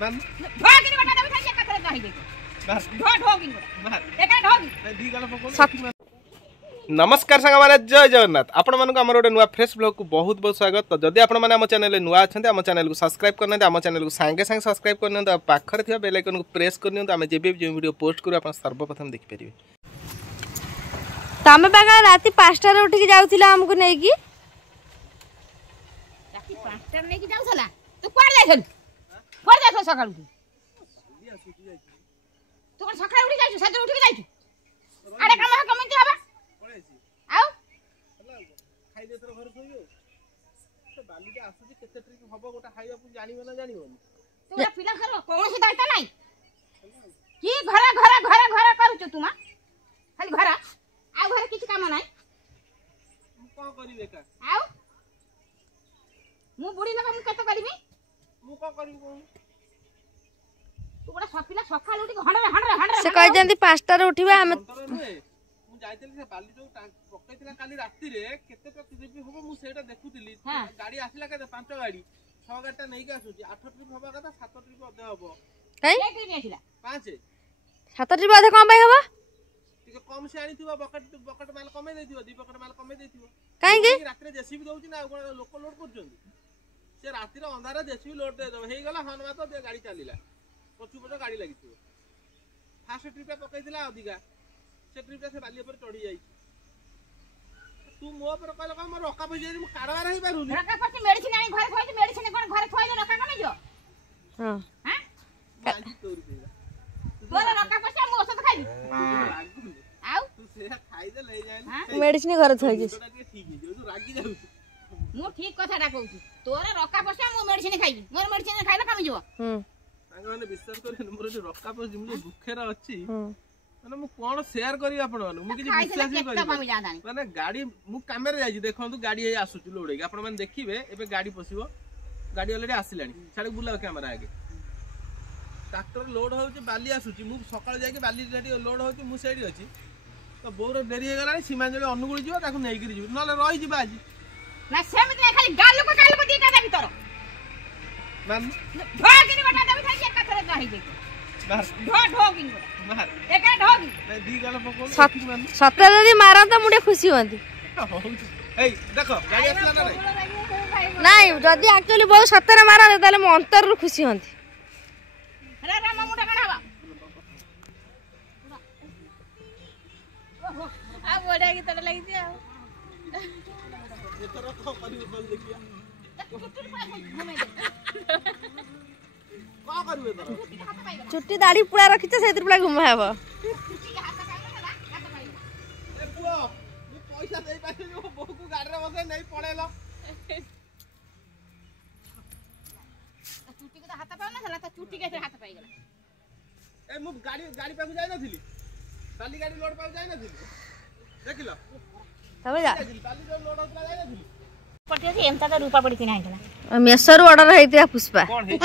मान ढोगिनी बटा दबे थाई एकथरे कहि दे ढोगिनी बटा एका ढोगी दी गला पको नमस्कार सांग माने जय जगन्नाथ आपण मानक हमर ओटे नुवा फ्रेश ब्लॉग को बहुत बहुत स्वागत। तो जदि आपण माने हम चैनल नुवा अछंते हम चैनल को सब्सक्राइब करने हम चैनल को संगे संगे सब्सक्राइब करने पाखर थिया बेल आइकन को प्रेस करने हम जे भी वीडियो पोस्ट करू आपण सर्वप्रथम देख परिबे। तमे बागा राती 5 टा रे उठ के जाउथिला हमको नै की राती 5 टा नै की जाउथला तू कोड जाइछल कोड जाइछ सकाळ उठी तू कोन सकाळ उठी जाइछ साजर उठ के जाइछ आडे काम कमेंट हबा आउ खाइ दे तोर घर सोइयो तो बाली के आसु जे केते ट्रिप हबो गोटा खाइबा पु जानिबे ना जानिबोनी तोरा पिला घर कोनोसी दायित्व नाही की घर घर घर घर करूछ तू मा खाली घर आउ घर किछ काम नाही को करिवे का आउ मु बुढ़ी लगा मु कत करबी मु को करिव को तू गोटा सपिला सकाळ उठी हंडरे से कहि जंती 5 टा रे उठिबा हम मु जाइतली से बाली जो पकैतिला काली राती रे केते ट्रिप हबो मु सेटा देखुतिली गाड़ी आसिला के 5 गाड़ी 6 गाड़ीटा नै के आसुची 8 ट्रिप हबा कथा 7 ट्रिप अधे हबो कई ट्रिप आसिला 5 7 ट्रिप अधे कोन भाई हबो टिके कम से आनी थिबो बकेट माल कमे देथिबो 2 बकेट माल कमे देथिबो काई के राती रे जेसीबी दउची ना लोक लोड करजंदी से राती रे अंधारा जेसीबी लोड दे दो हेई गला हन मातो दे गाड़ी चलीला पछु पछ गाड़ी लागिथिबो फास्ट ट्रिप पकैतिला अधिका से ट्रिप से बाली पर चढ़ी जाई तू मो पर कहल का मोर रका पइ जाई मु कारबार हे पारुनी रका पति मेडिसिन आनी घर थोइ मेडिसिन कोन घर थोइ रका कमे जो हां हैं बाली तोर देला तोर रका पति मु औषध खाइ आउ तू से खाइ दे ले जाई मेडिसिन घर थई जे ठीक है तू रागी जाऊ मु ठीक कथाटा कहू तोर रका पति मु मेडिसिन खाइ मोर मेडिसिन खाइला कमे जो तांग माने विश्वास करे मोर जे रका पइ मु दुखेरा अछि माने मु कोन शेयर करी आपण माने मु कि विश्वास ही करी माने गाड़ी मु कैमरा जाई देखंतु गाड़ी हे आसुची लोड आपण माने देखिबे एबे गाड़ी पसिबो गाड़ी ऑलरेडी आसिलानी साडे बुलाओ कैमरा आगे ट्रैक्टर लोड होउची बाली आसुची मु सकाळ जाई के बाली गाड़ी लोड होउची मु सेडी अछि तो बोर देरी हे गलानी सीमांजली अनुगुळ जिवो ताकू नै गिरी जिवो नले रहि जिबा आजी ना सेमित खाली गालु को दीटा दे भीतर मान ढोगिनी बटा दबे थाई एकथरे कहि दे ढोगिनी बटा मार एका ढोगी नै दी गला पको सत्य जदी मारन त मुडे खुशी होंती ए देखो गाड़ी आसला ना नहीं नहीं जदी एक्चुअली बहुत सत्य रे मारन ताले म अंतर रु खुशी होंती अरे राम मुडा कना हवा ओहो आ बोडा की तड़ लगी थी आ ये तो रखो करी बोल देखिया का करबे तो छुट्टी दाढ़ी पुरा रखी से सेतिर पुरा घुमा हबो ए पुओ ये पैसा दे पाछे जो बहु गाड़ी रे बसे नहीं पड़ेलो चुट्टी को तो हाथ पाउ ना चला तो चुट्टी कैसे हाथ पाई गेला ए मु गाड़ी पे जाई नथिली बाली गाड़ी लोड पे जाई नथिली देखिलो तबे जा बाली जो लोड होतला जाई नथिली पटियो से एमता तो रूपा पड़ी किना हैला मेसर ऑर्डर हेतिया पुष्पा कोन हे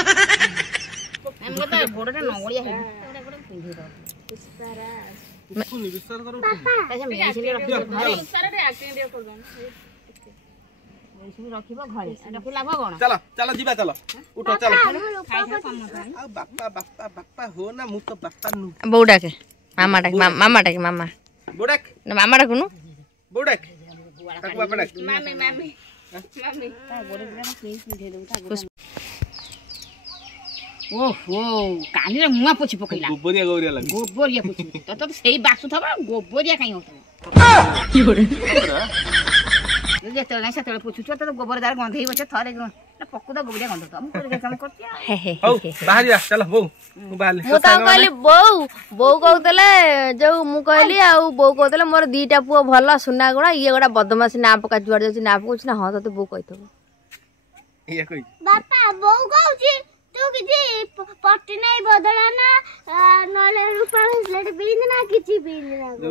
हमको तो बोडटा नगलिया है एटा कोन पिंधी दो पुष्पाराज सुनी विश्वास करो कैसे मेडिसिन रखिबो घरे सारे एक्टिंग दे कर दो मेडिसिन रखिबो घरे रखि लाभ कोन चलो चलो जीवा चलो उठो चलो खाइसा कम कर आ बाप्पा हो ना मु तो बाप्पा नु बौडा के मामा डाके मामा बोडक ना मामा डाकुनु बोडक ताकू बाप्पा डाक मामी ता बोडे ना प्लीज दे दो था ओहो कानी रे मुआ पोछि पकैला गोबरिया लाग गोबरिया पोछि तो सेही बासु थबा गोबरिया काई होत की होरे जे तले नै सतले पोछु तो गोबर दार गंधई बचे थरे पक्कु तो गोबरिया गंध तो हम कर काम करतिया हे हो बाहर जा चलो बो मु बाहर मु तो कहली बौ कहतले जो मु कहली आ बौ कहतले मोर दीटा पुओ भला सुना गुणा ये गोटा बदमाशी ना पका जुआर जाछि ना पकुछ ना हां तो बौ कहथबो ये कहि बापा बौ कहउची तू किछि पट्टी नै बदला ना नले रूपा भेसले बिंद ना किछि बिंद ना जो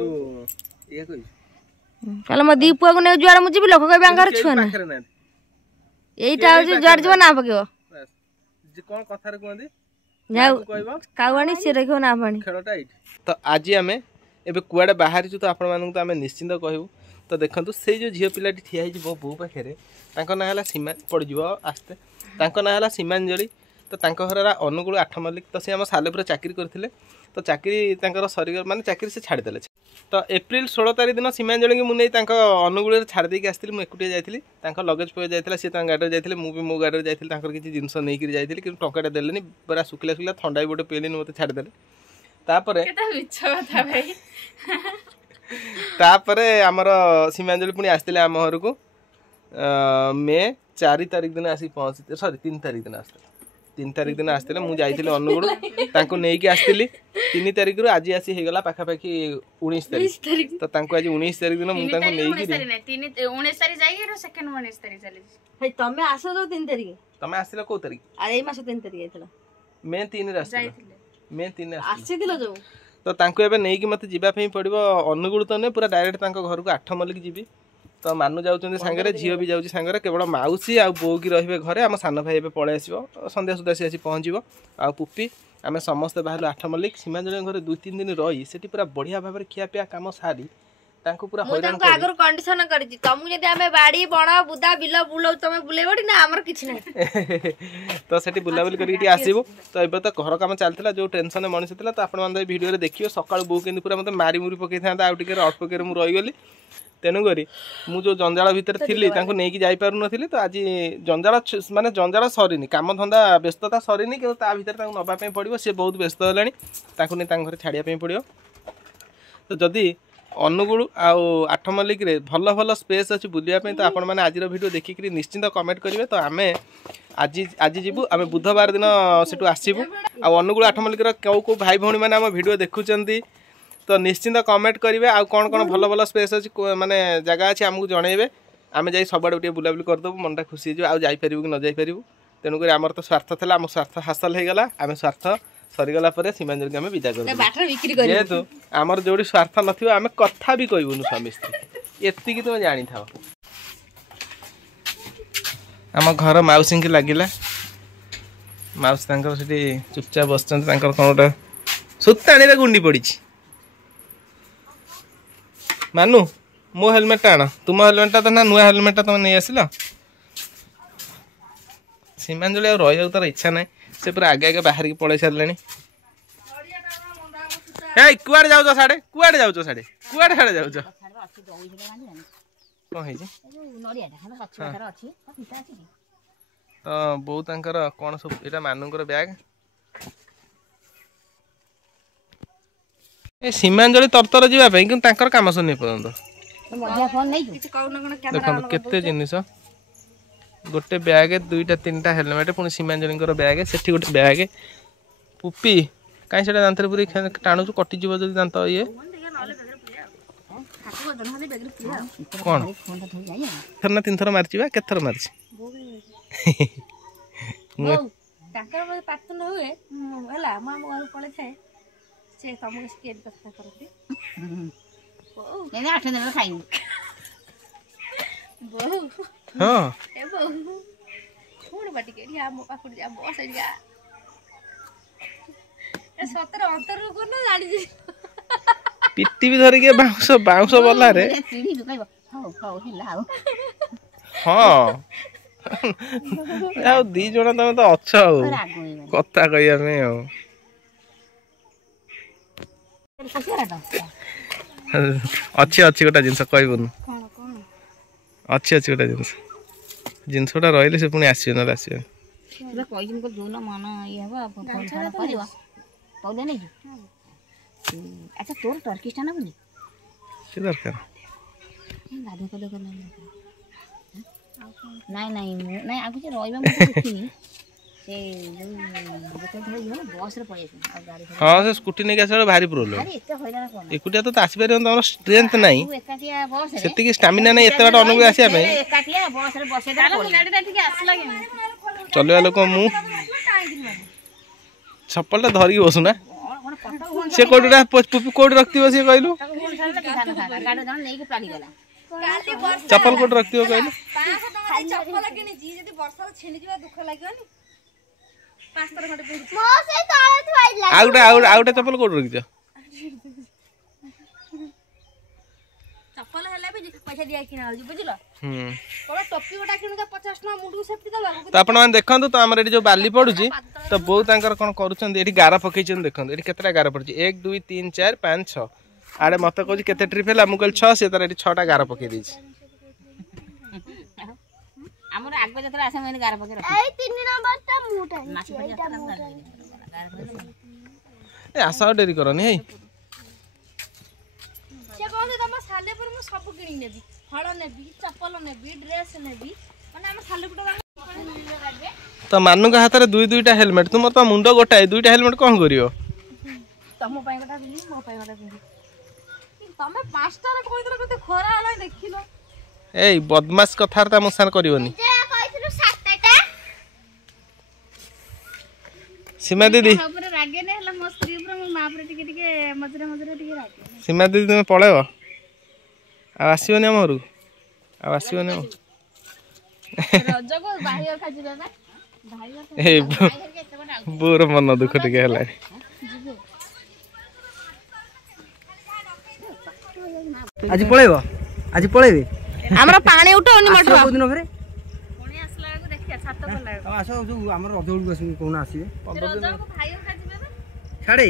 ये कहि कहला म दी पुओ को ने जुआर मु जिबि लोक कहबे अंगार छुआ ना एइटा हो जुआर जब ना पकेबो बस जे कोन कथा रे कहंदी जाऊ कहबो कावाणी से रखो ना पानी खेलटा इट तो आज आमे एबे कुआडे बाहर छु तो आपण मानन तो आमे निश्चिंत कहू तो देखंतु से जो झियो पिलाटी ठिया हिज बो बो पाखरे तांको ना हला सीमा पड़ जिवो आस्ते तांको ना हला सीमांजलि तो तांको घर अनुगुल 8 मल्लिक तो सी आम सालेपुर चाकरी करते तो चाकरी सरीगल माने चाकरी से छाड़देले तो एप्रिल 16 तारीख दिन सीमांजलि की मुझे अनुगुल छाड़ देकी आसती मुझे एकुटिया जाइली लगेज पे जाइला सी गाड़ी जाइए मुझे मो गाड़ी जाइली किसी जिनस नहीं जाइली कि टंकाटे देलेनी पूरा शुखिला शुखिला थंडा भी गोटे पीलेनी मत छाड़देले तापर आमर सीमांजलि पुणी आसते आम घर को मे 4 तारीख दिन आसिक पहुँची सॉरी 3 तारीख दिन आसते 3 तारीख दिन आसते मुझे अनुगुल नहीं आसती 3 तारीख रू आज आसी होगा पाखापाखि 19 तारीख तो आज 19 तारीख दिन मुझे 19 तारीख जाइए सेकंड 19 तारीख चली तमे आसो जो 3 तारीख तमे आसिला को तारीख अरे मास 3 तारीख आइतला मे 3 रे आसिला मे 3 आसीतिलो जो तो तांको एबे नहीं कि मते जीबा पई पड़िबो अनुगुल तो ने पूरा डायरेक्ट तांको घर को 8 मल्लिक जीबी तो मानु जाउचंदी सांगरे झियो भी जाउची सांगरे केवल माउसी आ बो की रहिबे घरे हम सान भाई एबे पळे आसीबो संध्या सुधा सी आसी पहुंचीबो आ पुप्पी आमे समस्त बाहलो 8 मल्लिक सीमांजलि घरे 2-3 दिन रही सेठी पूरा बढ़िया भाबरे खिया पिया काम सारी तांको पूरा हैरान कर आगर कंडीशन करजी तुम जदी हमें बाड़ी बणा बुदा बिल बुलौ तमे बुलेबडी ना हमर किछ नै तो सेठी बुलाबुल करी आसीबो तो एबे तो घर काम चलतिला जो टेंशन मनिस थिला तो आपण माने वीडियो रे देखियो सकाळ बो केंदी पूरा मते मारी मुरी पकई थांदा आ टिके अल्प के मु रही गली तेणु करी मु जो जंजाल भितर थिली तांको नहीं कि जाई पारु नथिली तो आज जंजाल माने जंजाल सरीनी काम धंदा व्यस्तता सरीनी कि ता भितर तांको नबा पई पड़िबो से बहुत व्यस्त हलानी तांको नै तांको घर छाड़िया पई पड़ियो तो जदी अनुगुल आउ 8 मल्लिक रे भल भल स्पेस अच्छी बुलिया तो आपण मैंने आज वीडियो देखिक निश्चिंत कमेंट करेंगे तो आम आज जीवु आम बुधवार दिन से आसबू अनुगुल 8 मल्लिक कौ कौ भाई भौणी मैंने आम वीडियो देखुंत तो निश्चिंत कमेंट करेंगे आ कौन कौन भल भल स्पेस अच्छी माने जगह अच्छी आमको जनइबे आम जा सब आड़े बुलाबुली करदेबू मनटा खुशी हो जापर कि न जापर तेणुक आमर तो स्वार्थ था आम स्वार्थ हासिल होगा आम स्वार्थ सरीगला पर सीमांजलि आम विदा कर जेहेतु आमर जो स्वार्थ नथिबो आम कथा भी कहबुनु स्वामी स्त्री एतिकी तुम जानी था आम घर माउसी की लगिला माउसी से चुपचाप बस कौन गोटे सुताणी गुंडी पड़ी मानु मो हेलमेट आण तुम हेलमेटा तो ना नुआ हेलमेटा तुम नहीं आसिल सीमांजलि रही तार इच्छा ना से पूरा आगे आगे बाहर की पड़े सारे कुआड़े जाऊ साढ़े कुआड़े जाऊ साढ़े कुआड़े साढ़े जाऊ कौन तो बो कौन सब यहाँ मानुर बैग सीमांजलि तरतर जावाई कि कम सुनी पर्यंत देखो केते जिनिस गोटे बैग 2-3टा हेलमेट पुणी सीमांजलि बैग से गोटे बैग पुपी कहीं से दांत पूरी टाणुचु कटिज जो दांत ये कौन थर ना 3 थर मारी के थर मारी हाँ पिटी भी धरिके बाउंस बाउंस बल्ला रे हाँ दी जण तमे तो अच्छा कथा कहिया अच्छी अच्छी गोटा जिनस कहबुन अच्छी अच्छी गोटा जिनस जिनसटा रहिले से पुणी आसी ना आसी अच्छा तोर टर्किश ना बोली के दरकार नहीं नहीं नहीं आगु जे रहइबा मते देखिनी से जो धरि बस रे पळे आ गाड़ी हां से स्कूटी नै के भारी प्रॉब्लम अरे एते होइला कोन एकुटिया तो आसी पारे तमर स्ट्रेंथ नाही एकाटिया बस रे सेति की स्टैमिना नै एते बाटा अनुगु आसी पे एकाटिया बस रे बसे दे गाड़ी ता ठीक आसला के चले लोक मु चप्पल धरिक बसु ना से कोडा पुपी कोड रखतिबो से कहलु गाड़ी जन नै के पाली गेला चप्पल कोड रखतिबो कहलु 500 चप्पल किनी जी जदी वर्षा छेनी जीवा दुख लागोनी 5 तर खटे मो से ताळे थुआइला आउटा चप्पल कोड रखिछ चप्पल हेले भी पैसा दिया किना होजी बुझिलो कोला टोपी गोटा किनु 50 टका मुंडू सेफ्टी दबा तो आपण मान देखंतु तो हमर एठी जो बाली पडुची तो बहु तांकर कोन करूछन एठी गारा पकेइछन देखंतु एठी केतरा गारा पडुची 1 2 3 4 5 6 आडे मते कहू केते ट्रिप हैला मुगल 6 से तार एठी 6 टा गारा पकेइ दिछि हमर आगबे जतरा आसे मैंने गारा पके रख ए 3 नंबर ता मुटा एटा मुटा ए आसा डेरी करनी हे से कहले तम साले पर मु सब किनी नेबी फळ नेबी चप्पल नेबी ड्रेस नेबी माने हम साले पुटो तो मानु का हाथ रे दुई दुईटा हेलमेट तुमर तो मुंडो गोटाए दुईटा हेलमेट कोन करियो तम पय गोटा पिनी मो पय गोटा पिनी तमे पांचटा रे कोइ कते खरा हला देखिलो ए बदमाश कथारता मुसान करिवनी जे कहिथलु 7टा सीमा दीदी ऊपर रागे ने हला मो स्त्री ऊपर मो मां ऊपर टिके मजरे टिके रागे सीमा दीदी तुम पळेव आ आसीवनी हमरु आ आसीवनी रज को बाहिर खाजी दादा ए बोर मन दुख टिके हला आज पळेबे हमरा पानी उठौनी मठवा को दिन फेरे कोनी आसला को देखिया छात पर लाग आसो जो हमर रजौल को कोन आसीबे रज को भाई खाजी दादा छाड़े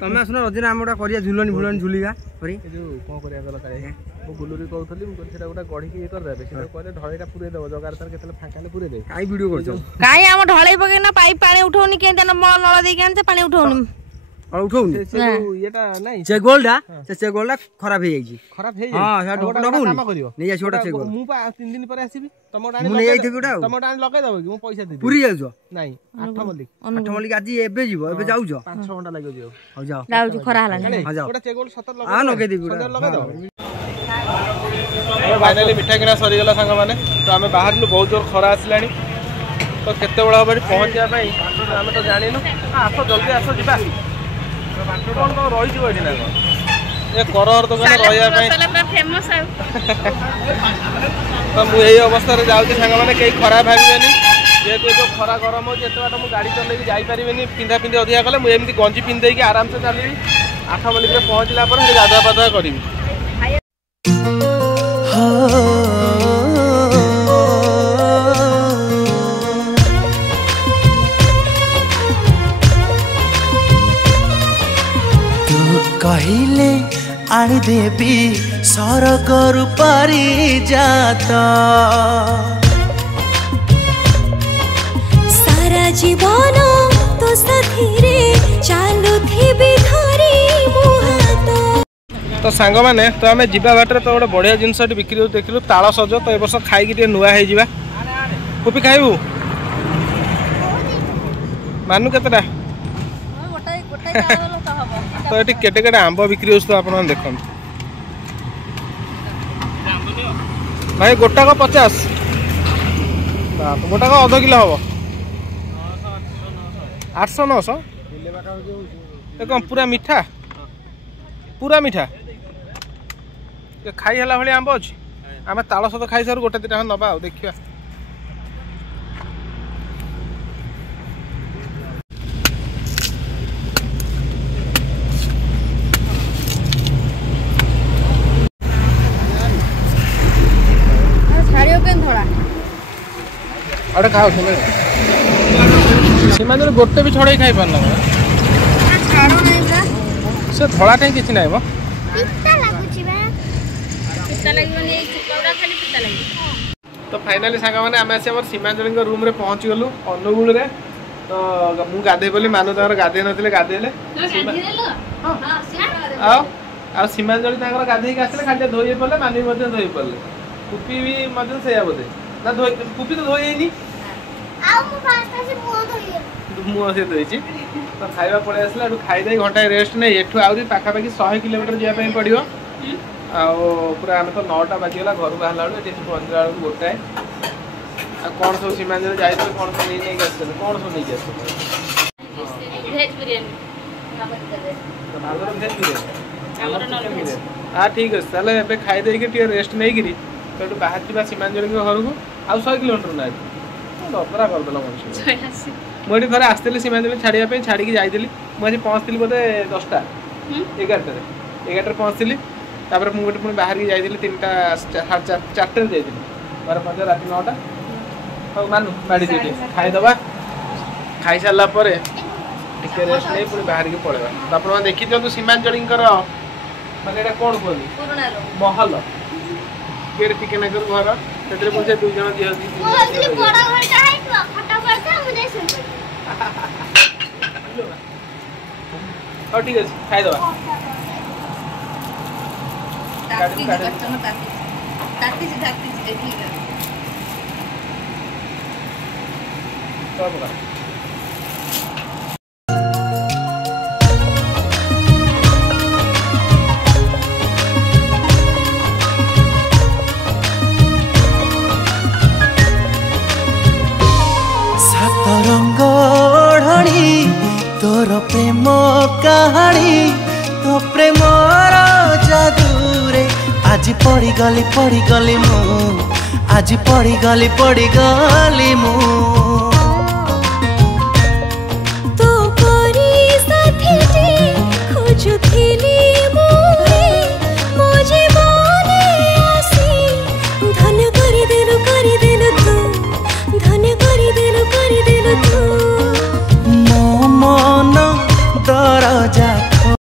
तमे आसुना रजने हमटा करिया झुलनी भुलनी झुलिगा करी जो कोन करिया गला काहे मो गुलुरी कहतली मु सेटा गोटा गढी के कर देबे सेटा कहले ढळेटा पुरे देबो जगार तार केतले फाकाले पुरे दे काई वीडियो करछो काई हम ढळै पके ना पाइप पानी उठौनी के तन नळ दे के आनते पानी उठौनी और उठौनी से येटा नहीं से गोलडा खराब हे जाई खराब हे हां से काम करियो नहीं जा छोटा से गोल मु 3 दिन पर आसीबी तमो डाणी मु नहीं आइथि गोटा तमो डाणी लगाइ दबो कि मु पैसा दे पूरी जाउछो नहीं 8 मल्लिक आज एबे जीवो एबे जाउछो 5 घंटा लागो जियो हो जाओ लाउज खरा हला हो जाओ गोटा चेगोल 17 लगा हां लगे देबी गोटा लगा दो फाइनली मिठा किना सरी गला संग माने तो हमें बाहर लु बहुत जोर खरा आसलानी तो केते बड़ा बड़ी पहुंचया पई हमें तो जानिनु आसो जल्दी आसो जिबा कोन को रही जिवो एठी ना ए करहर दुकान रहिया पई पूरा फेमस आ तो मु एई अवस्था रे जाउती संग माने केई खराब भाबिबेनी जेतो जो खरा गरम हो जेतो बाटा मु गाड़ी चले के जाई परिबेनी पिंधा पिंधे अधिया कले मु एमती गंजी पिन देई के आराम से चलीबी 8 मल्लिक रे पहुंचला पर हे गाधा पाधा करिबी कहिले आनी देवी सरगरु पारी जाता सारा जीवन तो साथी रे चालू थी धरी मुहातो तो सांग माने तो आमे जिबा बाटरे तो गोटे बढ़िया जिनस बिक्री देखिलु ताल सज तो ए वर्ष खाई के नुआ हे जिबा पुपी खाइबू मानु केतरा तो ये केटे केटे आंब बिक्री हो तो आप देख भाई गोटा को 50 गोटा को अध किलो हम 800 900 कौन पूरा मीठा खाई है भाई आंब अच्छी आम ताल सद खाई सारू गोटे दुटा नवा देखा अरे खाओ सीमा गोटे भी छड़े खाई पारना से धड़ा कहीं किसी ना तो फाइनाली सांग मैंने आम आसी सीमांजलि रूम रे पहुँची गलु अनुगुल रे तो मु गाधे बोली मानु तक गाधे नथिले गाधेले आ सीमांजलि गाधे आसले खाली धोई पड़े मानी धोई पड़े पुपी भी से बोधे ना धोई पुपी तो धोई मुँह से धोई तो खाଇବା पड़े आसला खाईदे घंटा रेस्ट नहीं एठू आउरी पाखापाखि 100 किलोमीटर जावाई पड़ो पूरा आम तो 9टा बाजीगला घर बाहर बेलू ये पहुँचला बेलू गोटाए कौन सब सीमांजलि जाए कौन सब नहीं कौन सब नहीं हाँ ठीक अच्छे खाईदे रेस्ट नहीं तो बाहर जा सीमांजलि घर को आ 100 किलोमीटर ना डरा करदेल मनुष्य मुझे थे आसती सीमांजलि छाड़ापी छाड़ी जाइली मुझे पहुँचती बोधे 10टा 11 पहुँचती तापर मुझे पुणी बाहर की जाइए 3टा 4टे जाइए घर पहुँचे रात 9टा हाँ मानु माड़ी दे खाईदबा खाई सारा टे रेस्ट नहीं पुणी बाहर की पड़ेगा तो आप देखी दिखाँ सीमांचली माने कौन कहते महल ये टिके नागर घर से मुझे 2 जन दिहती हाँ ठीक अच्छे खाईदबा रंग ओढ़णी तोर प्रेम कहानी तो प्रेम जादूरे आज पड़ी गली मु आज पड़ी गली मु